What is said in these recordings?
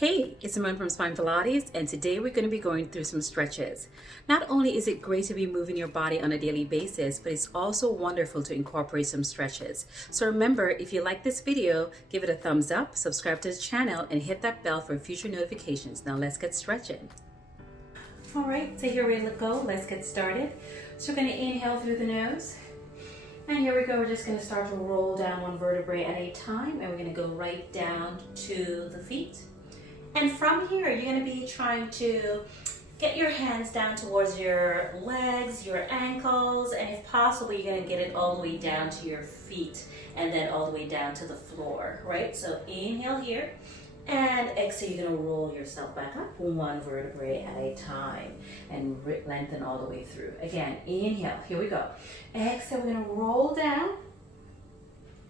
Hey, it's Simone from Spine Pilates, and today we're going to be going through some stretches. Not only is it great to be moving your body on a daily basis, but it's also wonderful to incorporate some stretches. So remember, if you like this video, give it a thumbs up, subscribe to the channel, and hit that bell for future notifications. Now let's get stretching. All right, so here we go. Let's get started. So we're going to inhale through the nose. And here we go, we're just going to start to roll down one vertebrae at a time, and we're going to go right down to the feet. And from here, you're going to be trying to get your hands down towards your legs, your ankles, and if possible, you're going to get it all the way down to your feet and then all the way down to the floor, right? So inhale here, and exhale, you're going to roll yourself back up one vertebrae at a time and lengthen all the way through. Again, inhale, here we go. Exhale, we're going to roll down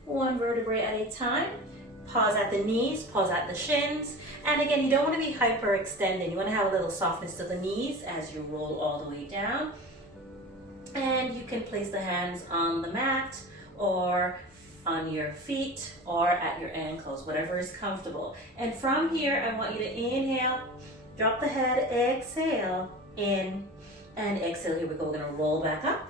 one vertebrae at a time. Pause at the knees, pause at the shins. And again, you don't want to be hyperextended. You want to have a little softness to the knees as you roll all the way down. And you can place the hands on the mat or on your feet or at your ankles, whatever is comfortable. And from here, I want you to inhale, drop the head, exhale, in, and exhale. Here we go. We're going to roll back up.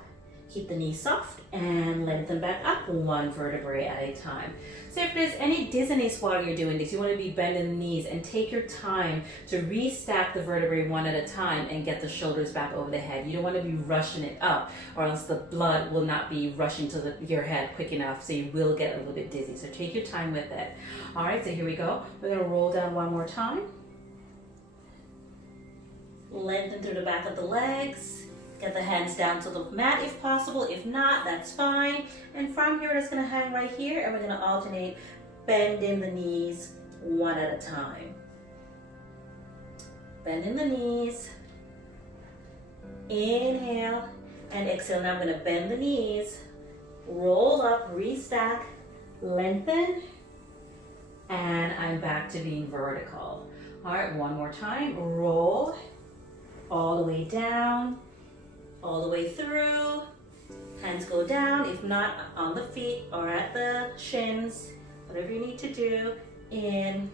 Keep the knees soft and lengthen back up one vertebrae at a time. So if there's any dizziness while you're doing this, you want to be bending the knees and take your time to restack the vertebrae one at a time and get the shoulders back over the head. You don't want to be rushing it up, or else the blood will not be rushing to your head quick enough, so you will get a little bit dizzy. So take your time with it. All right, so here we go. We're going to roll down one more time. Lengthen through the back of the legs. Get the hands down to the mat if possible. If not, that's fine. And from here, it's going to hang right here, and we're going to alternate bending the knees one at a time. Bending the knees. Inhale and exhale. Now I'm going to bend the knees, roll up, restack, lengthen, and I'm back to being vertical. All right, one more time. Roll all the way down, all the way through. Hands go down, if not on the feet or at the shins, whatever you need to do. In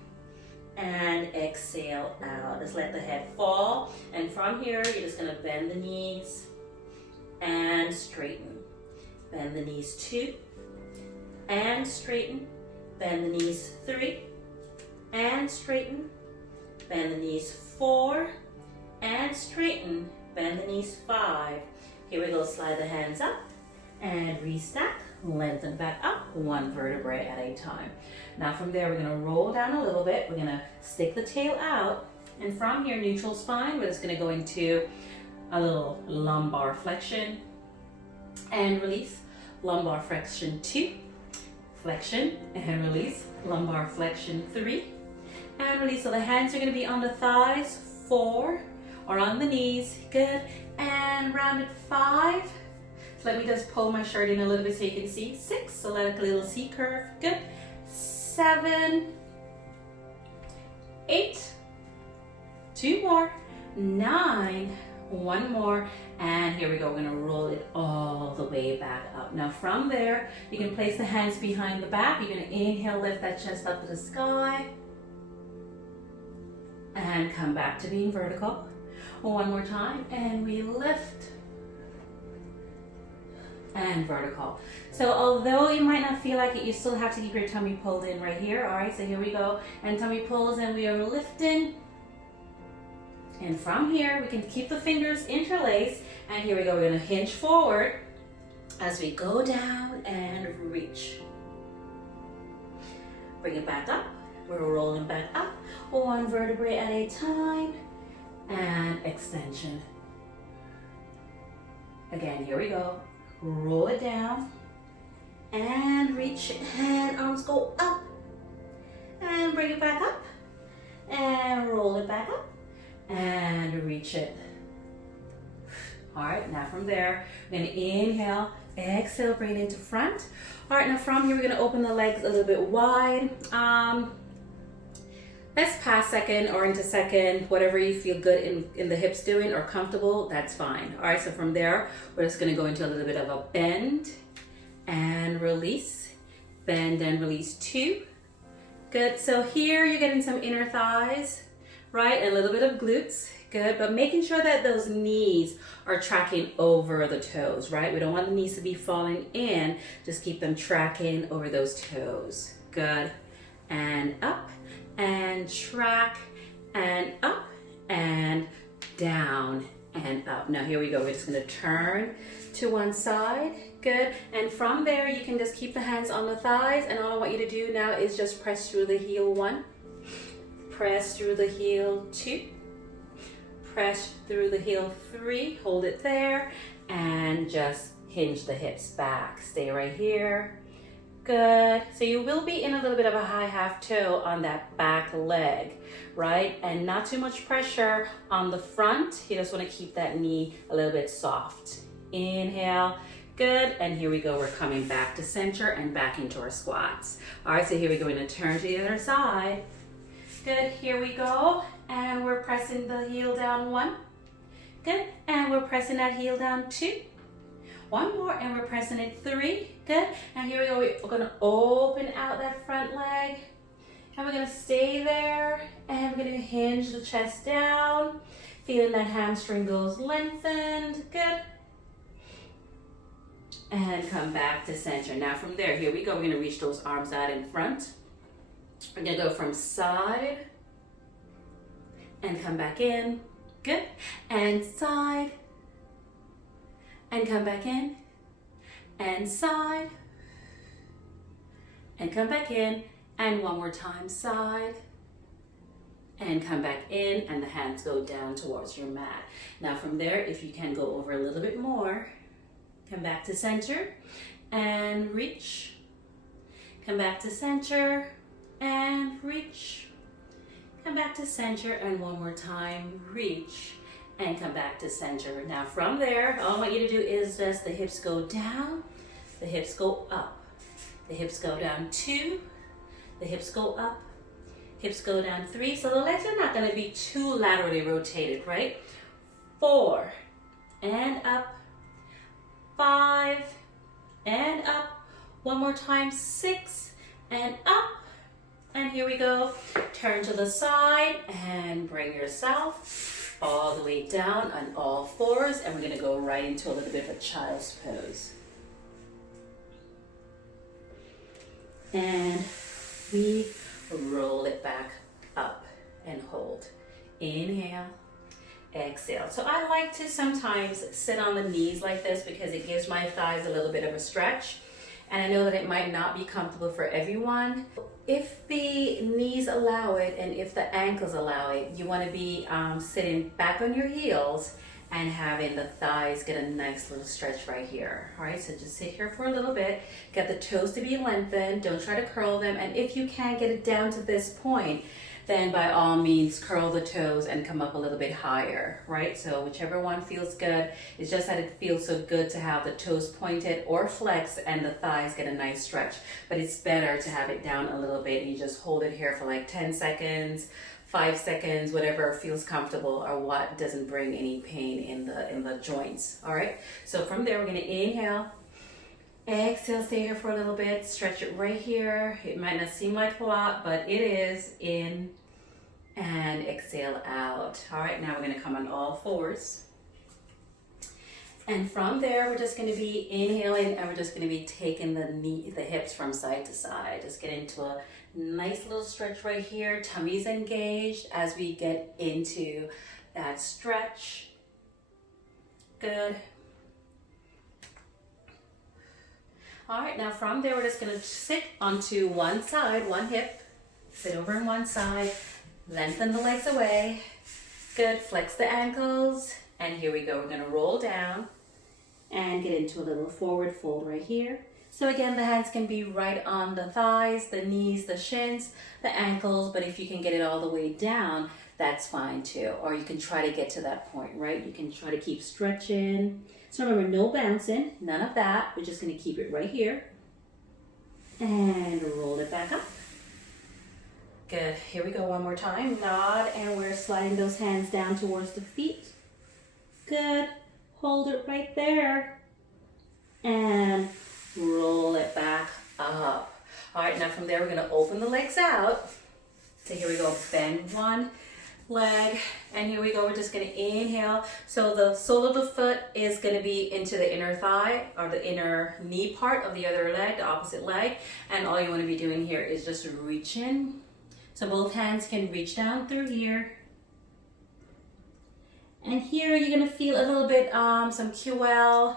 and exhale out. Just let the head fall. And from here, you're just gonna bend the knees and straighten. Bend the knees 2 and straighten. Bend the knees 3 and straighten. Bend the knees 4 and straighten. Bend the knees 5. Here we go, slide the hands up and restack, lengthen back up one vertebrae at a time. Now from there, we're gonna roll down a little bit. We're gonna stick the tail out. And from here, neutral spine, we're just gonna go into a little lumbar flexion and release. Lumbar flexion 2, flexion and release. Lumbar flexion 3 and release. So the hands are gonna be on the thighs, 4, or on the knees, good, and rounded 5. So let me just pull my shirt in a little bit so you can see. 6, so like a little C curve, good. 7, 8, 2 more, 9, 1 more, and here we go. We're gonna roll it all the way back up. Now from there, you can place the hands behind the back. You're gonna inhale, lift that chest up to the sky, and come back to being vertical. One more time, and we lift and vertical. So although you might not feel like it, you still have to keep your tummy pulled in right here. All right, so here we go, and tummy pulls, and we are lifting. And from here, we can keep the fingers interlaced, and here we go. We're going to hinge forward as we go down and reach. Bring it back up. We're rolling back up, one vertebrae at a time. And extension. Again, here we go. Roll it down and reach, and arms go up and bring it back up and roll it back up and reach it. All right, now from there, we're gonna inhale, exhale, bring it into front. All right, now from here, we're gonna open the legs a little bit wide. Let's pass second or into second, whatever you feel good in the hips doing or comfortable, that's fine. All right, so from there, we're just gonna go into a little bit of a bend and release. Bend and release 2 Good. So here you're getting some inner thighs, right? A little bit of glutes. Good. But making sure that those knees are tracking over the toes, right? We don't want the knees to be falling in. Just keep them tracking over those toes. Good. And up and track and up and down and up. Now here we go. We're just going to turn to one side. Good. And from there, you can just keep the hands on the thighs. And all I want you to do now is just press through the heel 1. Press through the heel 2. Press through the heel 3. Hold it there. And just hinge the hips back. Stay right here. Good. So you will be in a little bit of a high half toe on that back leg, right? And not too much pressure on the front. You just want to keep that knee a little bit soft. Inhale. Good. And here we go. We're coming back to center and back into our squats. All right. So here we go. We're going to turn to the other side. Good. Here we go. And we're pressing the heel down 1. Good. And we're pressing that heel down 2. One more, and we're pressing it 3. Good. And here we go. We're going to open out that front leg. And we're going to stay there. And we're going to hinge the chest down. Feeling that hamstring goes lengthened. Good. And come back to center. Now from there, here we go. We're going to reach those arms out in front. We're going to go from side. And come back in. Good. And side. And come back in, and side, and come back in, and one more time, side, and come back in, and the hands go down towards your mat. Now from there, if you can go over a little bit more, come back to center, and reach, come back to center, and reach, come back to center, and one more time, reach, and come back to center. Now from there, all I want you to do is just the hips go down, the hips go up, the hips go down 2, the hips go up, hips go down 3. So the legs are not going to be too laterally rotated, right? 4 and up, 5 and up, one more time, 6 and up. And here we go. Turn to the side and bring yourself all the way down on all fours, and we're going to go right into a little bit of a child's pose. And we roll it back up and hold. Inhale, exhale. So I like to sometimes sit on the knees like this because it gives my thighs a little bit of a stretch. And I know that it might not be comfortable for everyone. If the knees allow it and if the ankles allow it, you want to be sitting back on your heels and having the thighs get a nice little stretch right here. All right, so just sit here for a little bit. Get the toes to be lengthened. Don't try to curl them. And if you can't get it down to this point, then by all means curl the toes and come up a little bit higher, right? So whichever one feels good. It's just that it feels so good to have the toes pointed or flexed and the thighs get a nice stretch. But it's better to have it down a little bit and you just hold it here for like 10 seconds, 5 seconds, whatever feels comfortable or what doesn't bring any pain in the joints, all right? So from there, we're gonna inhale, exhale, stay here for a little bit, stretch it right here. It might not seem like a lot, but it is. In and exhale out. All right, now we're gonna come on all fours. And from there, we're just gonna be inhaling and we're just gonna be taking the hips from side to side. Just get into a nice little stretch right here. Tummy's engaged as we get into that stretch. Good. All right, now from there, we're just gonna sit onto one side, one hip, sit over on one side, lengthen the legs away. Good, flex the ankles, and here we go. We're gonna roll down and get into a little forward fold right here. So again, the hands can be right on the thighs, the knees, the shins, the ankles, but if you can get it all the way down, that's fine too. Or you can try to get to that point, right? You can try to keep stretching. So remember, no bouncing, none of that. We're just gonna keep it right here. And roll it back up. Good, here we go one more time. Nod, and we're sliding those hands down towards the feet. Good, hold it right there. And roll it back up. All right, now from there, we're gonna open the legs out. So here we go, bend one leg, and here we go, we're just gonna inhale. So the sole of the foot is gonna be into the inner thigh or the inner knee part of the other leg, the opposite leg, and all you wanna be doing here is just reaching. So both hands can reach down through here. And here you're gonna feel a little bit, some QL,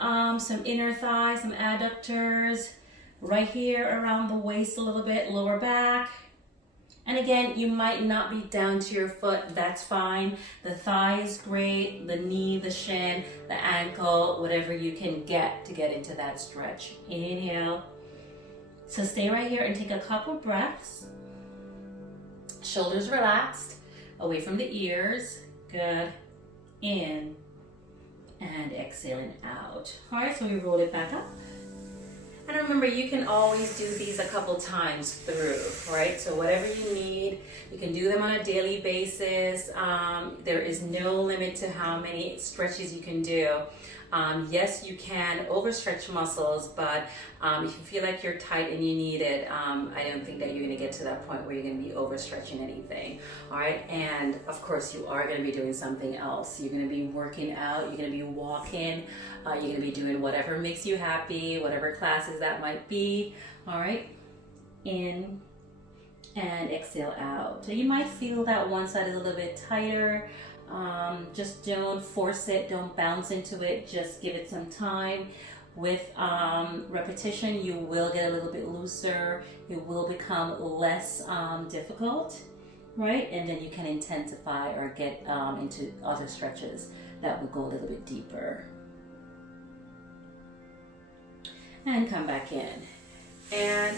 some inner thigh, some adductors, right here around the waist a little bit, lower back. And again, you might not be down to your foot, that's fine. The thigh is great, the knee, the shin, the ankle, whatever you can get to get into that stretch. Inhale. So stay right here and take a couple breaths. Shoulders relaxed, away from the ears. Good. In and exhaling out. All right, so we roll it back up. And remember, you can always do these a couple times through, right? So whatever you need, you can do them on a daily basis. There is no limit to how many stretches you can do. Yes, you can overstretch muscles, but if you feel like you're tight and you need it, I don't think that you're going to get to that point where you're going to be overstretching anything. All right, and of course you are going to be doing something else. You're going to be working out, you're going to be walking, you're going to be doing whatever makes you happy, whatever classes that might be. All right, in and exhale out. So you might feel that one side is a little bit tighter. Just don't force it, don't bounce into it, just give it some time. With repetition, you will get a little bit looser, it will become less difficult, right? And then you can intensify or get into other stretches that will go a little bit deeper. And come back in. And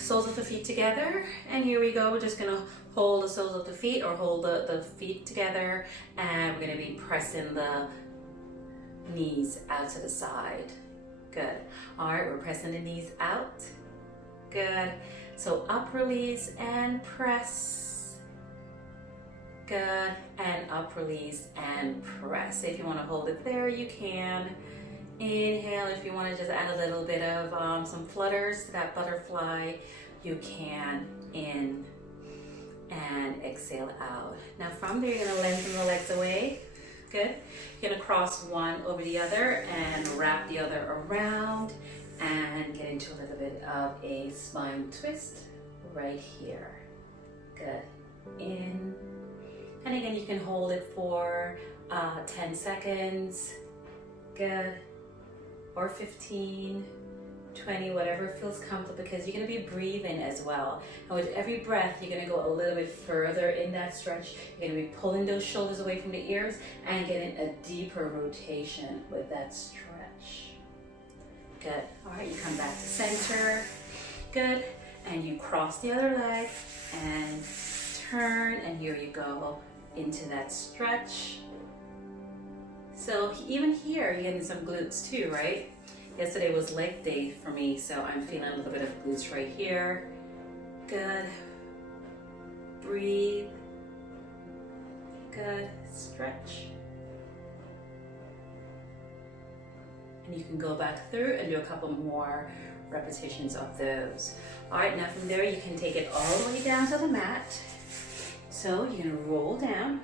soles of the feet together, and here we go. We're just gonna hold the soles of the feet or hold the feet together, and we're gonna be pressing the knees out to the side. Good. All right, we're pressing the knees out. Good. So up release and press. Good. And up release and press. If you want to hold it there, you can. Inhale. If you want to just add a little bit of some flutters to that butterfly, you can. In and exhale out. Now from there, you're going to lengthen the legs away. Good. You're going to cross one over the other and wrap the other around and get into a little bit of a spine twist right here. Good. In. And again, you can hold it for 10 seconds. Good. Or 15, 20, whatever feels comfortable, because you're going to be breathing as well. And with every breath, you're going to go a little bit further in that stretch. You're going to be pulling those shoulders away from the ears and getting a deeper rotation with that stretch. Good. All right, you come back to center. Good. And you cross the other leg and turn, and here you go into that stretch. So even here, you're getting some glutes too, right? Yesterday was leg day for me, so I'm feeling a little bit of glutes right here. Good. Breathe. Good. Stretch. And you can go back through and do a couple more repetitions of those. All right, now from there, you can take it all the way down to the mat. So you're gonna roll down.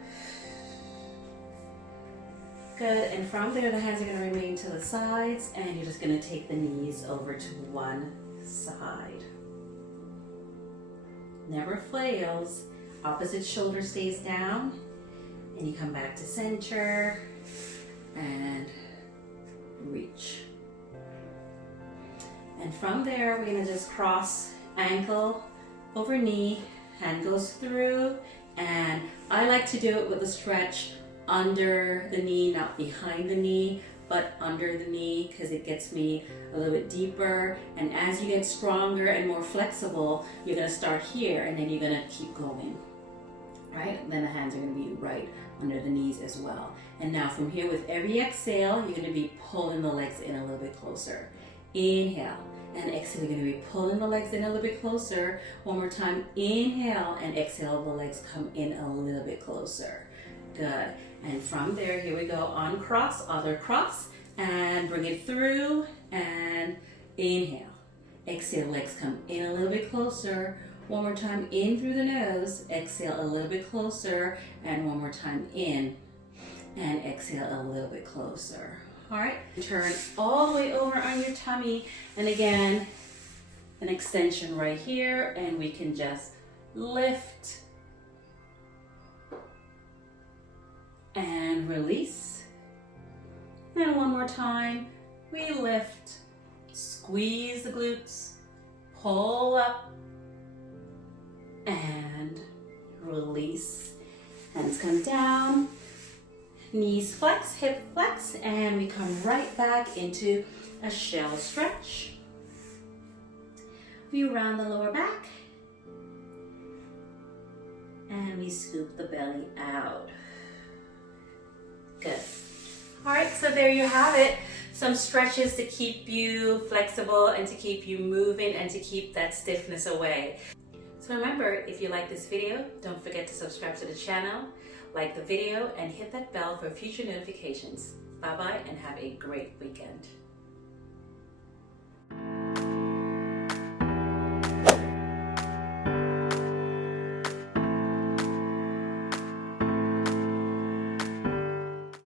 Good, and from there, the hands are going to remain to the sides, and you're just going to take the knees over to one side. Never flails. Opposite shoulder stays down, and you come back to center, and reach. And from there, we're going to just cross ankle over knee, hand goes through, and I like to do it with a stretch under the knee, not behind the knee, but under the knee, because it gets me a little bit deeper. And as you get stronger and more flexible, you're going to start here, and then you're going to keep going, right? And then the hands are going to be right under the knees as well. And now from here, with every exhale, you're going to be pulling the legs in a little bit closer. Inhale and exhale, you're going to be pulling the legs in a little bit closer. One more time, inhale and exhale, the legs come in a little bit closer. Good. And from there, here we go, uncross, other cross, and bring it through, and inhale, Exhale, legs come in a little bit closer. One more time, in through the nose. Exhale a little bit closer. And one more time, in. And exhale a little bit closer. All right, turn all the way over on your tummy. And again, an extension right here. And we can just lift and release. And one more time, we lift, squeeze the glutes, pull up, and release. Hands come down, knees flex, hip flex, and we come right back into a shell stretch. We round the lower back, and we scoop the belly out. Good. All right, so there you have it. Some stretches to keep you flexible and to keep you moving and to keep that stiffness away. So remember, if you like this video, don't forget to subscribe to the channel, like the video, and hit that bell for future notifications. Bye-bye and have a great weekend.